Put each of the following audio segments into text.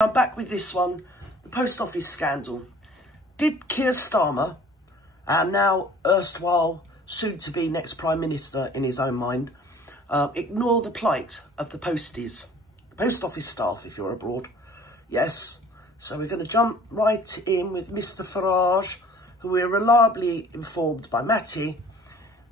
I'm back with this one, the post office scandal. Did Keir Starmer, and now erstwhile soon-to-be next Prime Minister in his own mind, ignore the plight of the posties, the post office staff if you're abroad? Yes. So we're going to jump right in with Mr Farage, who we're reliably informed by Matty,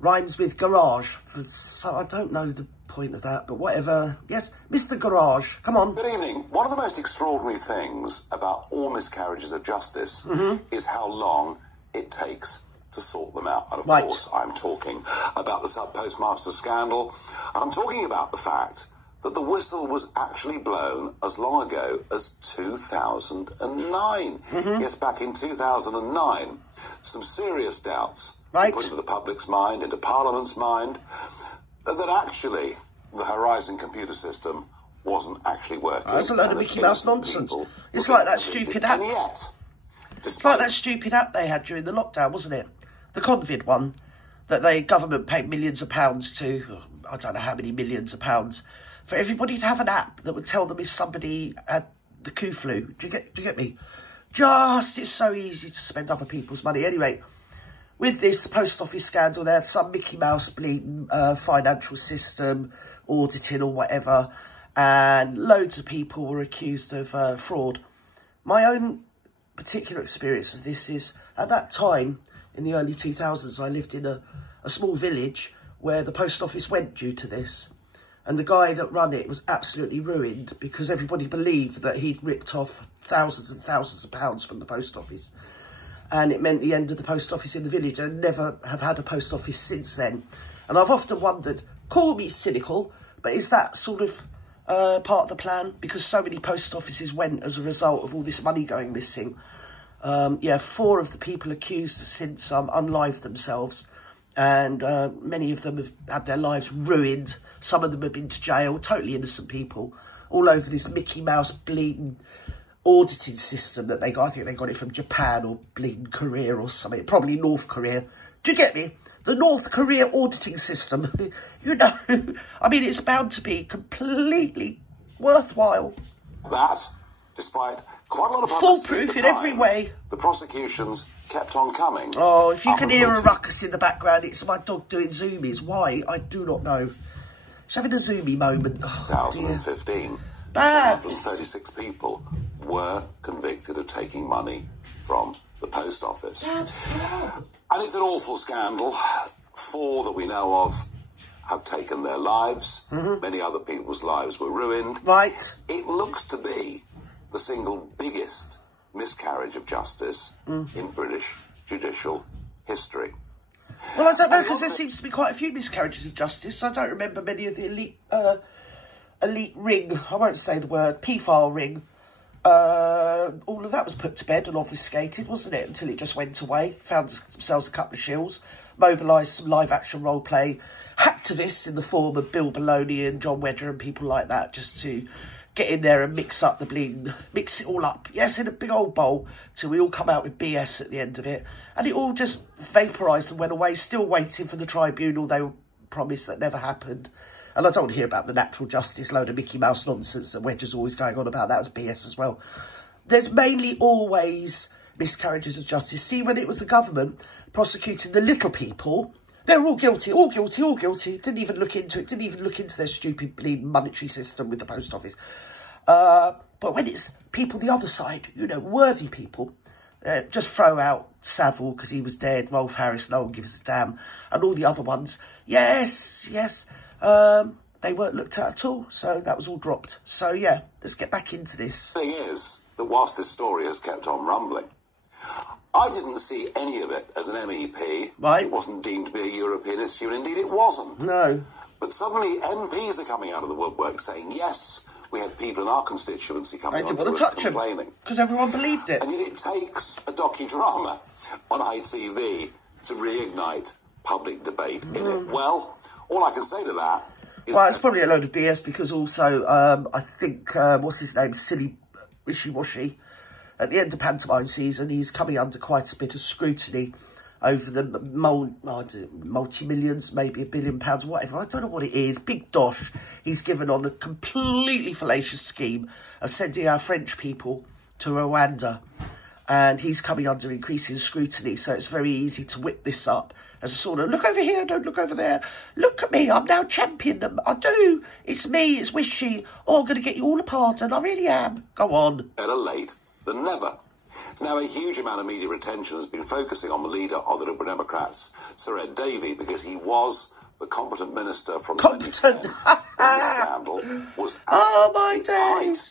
rhymes with garage. So I don't know the point of that, but whatever. Yes, Mr Garage, come on. Good evening. One of the most extraordinary things about all miscarriages of justice is how long it takes to sort them out. And of course, I'm talking about the sub-postmaster scandal, and I'm talking about the fact that the whistle was actually blown as long ago as 2009. Yes, back in 2009, some serious doubts put into the public's mind, into Parliament's mind, that actually the Horizon computer system wasn't actually working. That's a load of Mickey Mouse nonsense. It's like that stupid app. And yet, it's like that stupid app they had during the lockdown, wasn't it? The Convid one that the government paid millions of pounds to, I don't know how many millions of pounds, for everybody to have an app that would tell them if somebody had the coup flu. Do you get me? It's so easy to spend other people's money. Anyway, with this post office scandal, they had some Mickey Mouse bleeding financial system auditing or whatever, and loads of people were accused of fraud. My own particular experience of this is, at that time, in the early 2000s, I lived in a small village where the post office went due to this. And the guy that ran it was absolutely ruined because everybody believed that he'd ripped off thousands and thousands of pounds from the post office. And it meant the end of the post office in the village, and never have had a post office since then. And I've often wondered, call me cynical, but is that sort of part of the plan? Because so many post offices went as a result of all this money going missing. 4 of the people accused have since unlived themselves, and many of them have had their lives ruined. Some of them have been to jail, totally innocent people, all over this Mickey Mouse bleeding auditing system that they got. I think they got it from Japan or bleeding Korea or something, probably North Korea. Do you get me? The North Korea auditing system, you know, I mean, it's bound to be completely worthwhile. That, despite quite a lot of publicity foolproof at the in time, every way. The prosecutions kept on coming. Oh, if you can hear a ruckus in the background, it's my dog doing zoomies. Why? I do not know. She's having a zoomy moment. 2015, 736 people were convicted of taking money from the post office. And it's an awful scandal. 4 that we know of have taken their lives. Many other people's lives were ruined. It looks to be the single biggest miscarriage of justice in British judicial history. Well, I don't know, because there seems to be quite a few miscarriages of justice. I don't remember many of the elite ring, I won't say the word, paedophile ring. All of that was put to bed and obfuscated, wasn't it? Until it just went away, found themselves a couple of shills, mobilised some live-action role-play hacktivists in the form of Bill Maloney and John Wedger and people like that, just to get in there and mix up the bleeding, mix it all up. Yes, in a big old bowl, till we all come out with BS at the end of it. And it all just vaporised and went away, still waiting for the tribunal they promised that never happened. And I don't want to hear about the natural justice load of Mickey Mouse nonsense that Wedger's always going on about. That was BS as well. There's mainly always miscarriages of justice. See, when it was the government prosecuting the little people, they were all guilty, all guilty, all guilty. Didn't even look into it, didn't even look into their stupid bleeding monetary system with the post office. But when it's people the other side, you know, worthy people, just throw out Savile because he was dead, Rolf Harris, no one gives a damn, and all the other ones, yes, they weren't looked at all, so that was all dropped. So yeah, let's get back into this. The thing is that whilst this story has kept on rumbling, I didn't see any of it as an MEP. It wasn't deemed to be a European issue, and indeed it wasn't. No. But suddenly MPs are coming out of the woodwork saying, yes, we had people in our constituency coming on to us complaining. Because everyone believed it. And yet it takes a docudrama on ITV to reignite public debate in it. Well, all I can say to that is... Well, it's probably a load of BS, because also, I think, what's his name, Silly Wishy-Washy, at the end of pantomime season, he's coming under quite a bit of scrutiny over the multi-millions, maybe £1 billion, whatever. I don't know what it is. Big dosh he's given on a completely fallacious scheme of sending our French people to Rwanda. And he's coming under increasing scrutiny, so it's very easy to whip this up as a sort of, look over here, don't look over there. Look at me, I'm now championing them. I do. It's me, it's Wishy. Oh, I'm going to get you all a pardon. I really am. Go on. Better late than never. Now, a huge amount of media attention has been focusing on the leader of the Liberal Democrats, Sir Ed Davey, because he was the competent minister from 2010 when the scandal was at its height.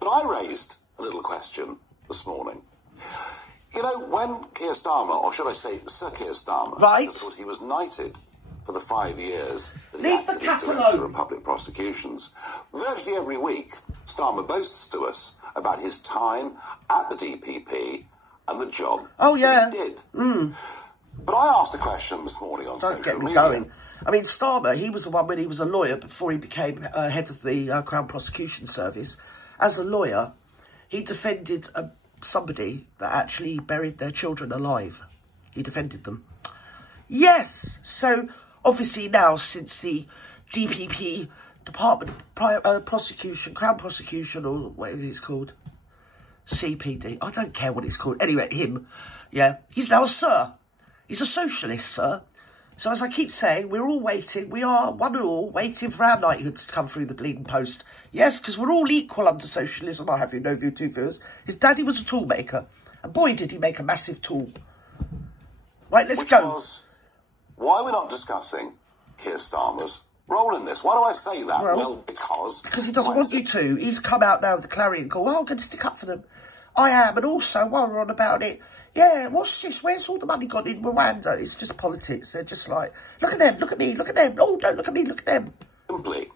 But I raised a little question this morning. You know, when Keir Starmer, or should I say Sir Keir Starmer, because he was knighted for the 5 years that he acted as Director of Public Prosecutions, virtually every week Starmer boasts to us about his time at the DPP and the job that he did. But I asked a question this morning on social media. I mean, Starmer, he was the one when he was a lawyer before he became head of the Crown Prosecution Service. As a lawyer, he defended somebody that actually buried their children alive. He defended them. Yes. So, obviously now, since the DPP, Department of Prosecution, Crown Prosecution, or whatever it's called, CPD, I don't care what it's called. Anyway, him, he's now a sir. He's a socialist, sir. So as I keep saying, we're all waiting. We are, one and all, waiting for our knighthood to come through the bleeding post. Yes, because we're all equal under socialism. I have you no view, two viewers. His daddy was a tool maker. And boy, did he make a massive tool. Right, let's go. Why we're not discussing Keir Starmer's role in this. Why do I say that? Well, because he doesn't want you to. He's come out now with the clarion call. Oh, I'm going to stick up for them. I am. And also, while we're on about it, what's this? Where's all the money gone in Rwanda? It's just politics. They're just like, look at them, look at me, look at them. Oh, don't look at me, look at them. Simply,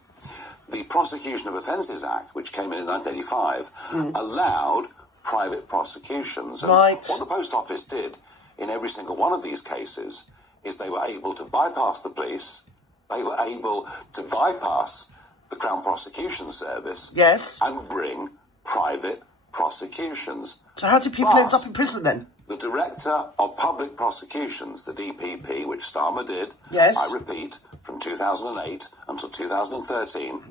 the Prosecution of Offences Act, which came in 1985, allowed private prosecutions. And what the Post Office did in every single one of these cases is they were able to bypass the police, they were able to bypass the Crown Prosecution Service and bring private prosecutions. So how do people end up in prison then? The Director of Public Prosecutions, the DPP, which Starmer did, I repeat, from 2008 until 2013,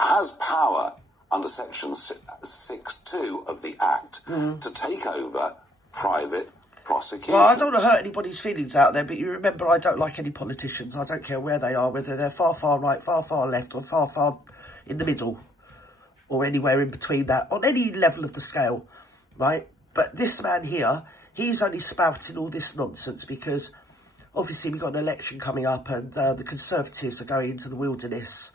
has power under Section 6.2 of the Act to take over private prosecutions. Well, I don't want to hurt anybody's feelings out there, but you remember I don't like any politicians. I don't care where they are, whether they're far, far right, far, far left, or far, far in the middle, or anywhere in between that, on any level of the scale, right? But this man here, he's only spouting all this nonsense because obviously we've got an election coming up and the Conservatives are going into the wilderness.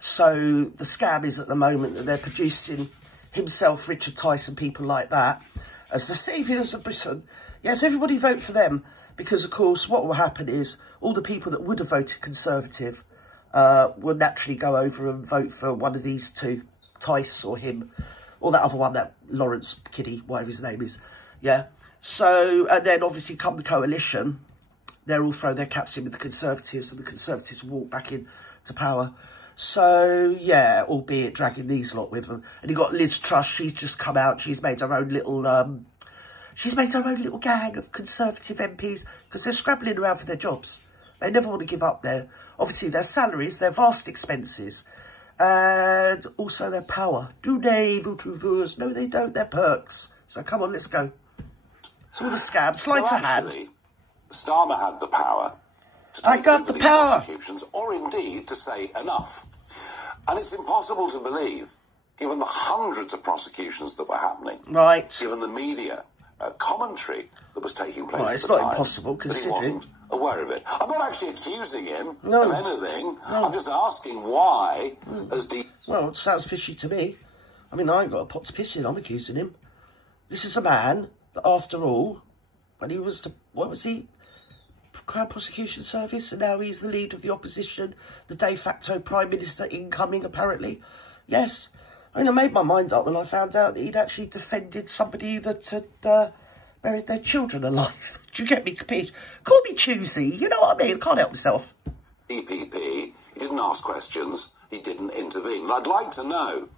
So the scam is at the moment that they're producing himself, Richard Tyson, people like that, as the saviours of Britain. Yes, everybody vote for them because, of course, what will happen is all the people that would have voted Conservative will naturally go over and vote for one of these two, Tice or him, or that other one, that Lawrence Kiddie, whatever his name is. So, and then obviously come the coalition, they'll all throw their caps in with the Conservatives and the Conservatives will walk back into power. So, albeit dragging these lot with them. And you've got Liz Truss, she's just come out, she's made her own little, gang of Conservative MPs because they're scrabbling around for their jobs. They never want to give up their salaries, their vast expenses, and also their power. Do they, Vautouveurs? No, they don't, they're perks. So come on, let's go. It's all the scabs, sleight of hand. Starmer had the power to take over these prosecutions, or indeed to say enough. And it's impossible to believe, given the hundreds of prosecutions that were happening, given the media commentary that was taking place at the time, impossible, that he wasn't aware of it. I'm not actually accusing him of anything. I'm just asking why, Well, it sounds fishy to me. I mean, I ain't got a pot to piss in, I'm accusing him. This is a man that, after all, when he was, what was he? Crown Prosecution Service, and now he's the leader of the opposition, the de facto Prime Minister incoming, apparently. Yes. I mean, I made my mind up when I found out that he'd actually defended somebody that had buried their children alive. Do you get me? Call me choosy, you know what I mean? I can't help myself. DPP, he didn't ask questions, he didn't intervene. And I'd like to know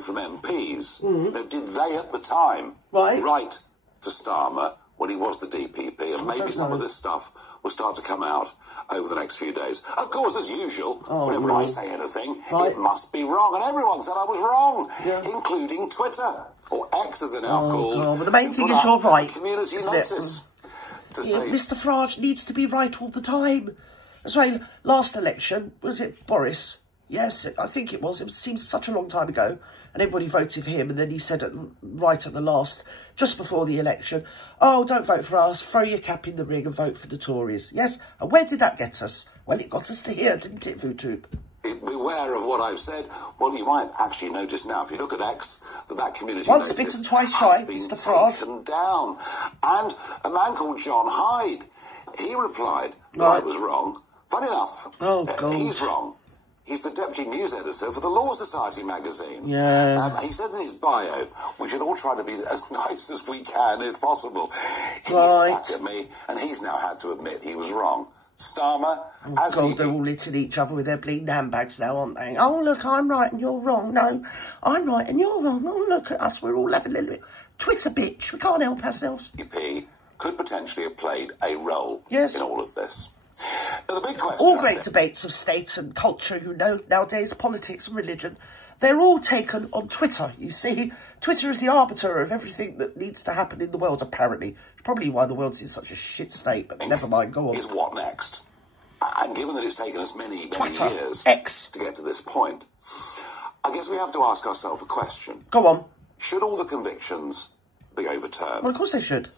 from MPs, did they at the time write to Starmer when he was the DPP, and maybe some of this stuff will start to come out over the next few days. Of course, as usual, whenever I say anything, it must be wrong, and everyone said I was wrong, including Twitter, or X as they're now called. But the main thing is you're right. Community notice to say... Mr Farage needs to be right all the time. That's why last election, was it Boris? Yes, I think it was. It seems such a long time ago. And everybody voted for him. And then he said right at the last, just before the election, oh, don't vote for us. Throw your cap in the ring and vote for the Tories. Yes. And where did that get us? Well, it got us to here, didn't it, Vutu? Beware of what I've said. Well, you might actually notice now, if you look at X, that community Once notice bitten, twice has shy, been Mr. Farage. taken down. And a man called John Hyde, he replied that I was wrong. Funny enough, he's wrong. He's the deputy news editor for the Law Society magazine. Yeah. He says in his bio, we should all try to be as nice as we can, if possible. He hit back at me, and he's now had to admit he was wrong. Starmer, as DP... they're all hitting each other with their bleeding handbags now, aren't they? Oh, look, I'm right and you're wrong. No, I'm right and you're wrong. Oh, look at us, we're all having a little bit... Twitter, bitch, we can't help ourselves. DP could potentially have played a role in all of this. Now, the big question... All great debates of state and culture, you know, nowadays, politics and religion, they're all taken on Twitter, you see. Twitter is the arbiter of everything that needs to happen in the world, apparently. It's probably why the world's in such a shit state, but never mind, go on. Is what next? And given that it's taken us many years to get to this point, I guess we have to ask ourselves a question. Go on. Should all the convictions be overturned? Well, of course they should.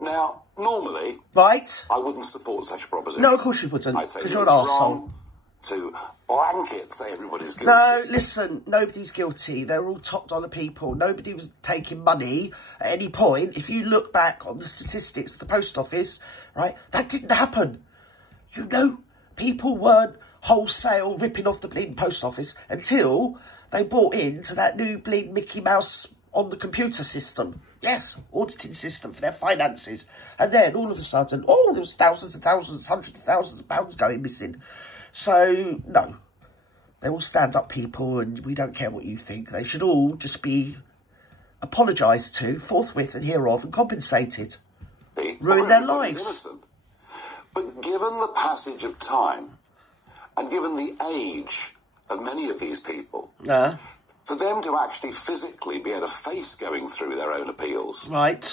Now, normally, I wouldn't support such a proposition. No, of course you wouldn't. I'd say because you're an arsehole. Wrong to blanket say everybody's guilty. No, listen, nobody's guilty. They're all top dollar people. Nobody was taking money at any point. If you look back on the statistics of the post office, right, that didn't happen. You know, people weren't wholesale ripping off the bleeding post office until they bought into that new bleeding Mickey Mouse on the computer system. Yes, auditing system for their finances. And then all of a sudden, oh, there was thousands and thousands, hundreds of thousands of pounds going missing. So, no. They're all stand-up people and we don't care what you think. They should all just be apologised to forthwith and hereof and compensated. Ruin their lives. Innocent. But given the passage of time and given the age of many of these people... for them to actually physically be able to face going through their own appeals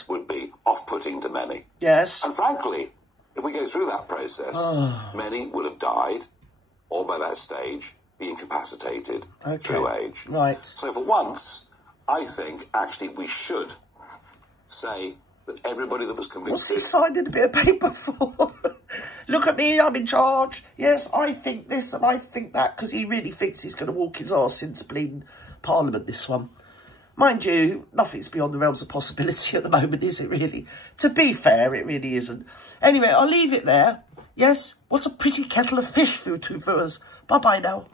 would be off-putting to many. Yes. And frankly, if we go through that process, many would have died, or by that stage, be incapacitated through age. Right. So for once, I think actually we should say that everybody that was convicted... What's he signing a bit of paper for? Look at me, I'm in charge. Yes, I think this and I think that, because he really thinks he's going to walk his arse into bleeding Parliament, this one. Mind you, nothing's beyond the realms of possibility at the moment, is it really? To be fair, it really isn't. Anyway, I'll leave it there. Yes, what a pretty kettle of fish for you two viewers. Bye-bye now.